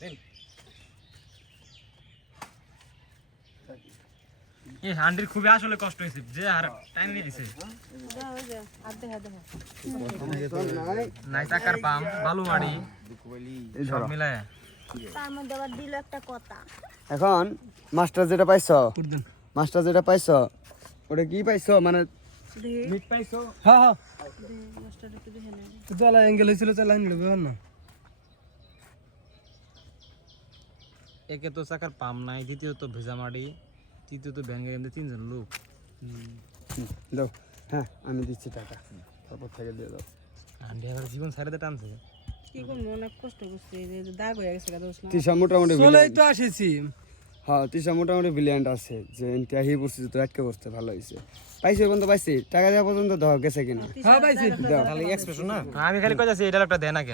নিন। এই হান্ডির খুবই আসলে কষ্ট হয়েছে যে আর টাইম নিয়ে দিছে। নাই টাকার পাম বালু বাড়ি সব মিলায়। তার মধ্যে আবার দিল একটা কথা। এখন মাস্টার যেটা পাইছ মাস্টার যেটা পাইছ ওটা কি পাইছ? মানে মিট পাইছো? হ্যাঁ হ্যাঁ জ্বালা অ্যাঙ্গেল হয়েছিল চালাই নিল না? একে তো চাকার পাম নাই দ্বিতীয়ত ভেজা মাটি তৃতীয়ত ব্যাঙ্গে গেন্দে তিনজন লোক। দাও হ্যাঁ আমি দিচ্ছি টাকা। তারপর থেকে দিয়ে দাও। আবার জীবন টানছে। কি করব অনেক কষ্ট করছি দাগ হয়ে গেছে গা দোষ না তিসা মোটামুটি চলেই তো আসেছি। হ্যাঁ তিসা মোটামুটি ব্রিলিয়ান্ট আছে যে ইন্টিয়া হি পড়ছি তো আটকে পড়ছে ভালো হয়েছে পাইছি পর্যন্ত পাইছি। টাকা দেওয়া পর্যন্ত দেওয়া গেছে কিনা? হ্যাঁ পাইছি। দাও। তাহলে এক্সপ্রেশন না? আমি খালি কইতাছি এটা একটা দেনা কেন?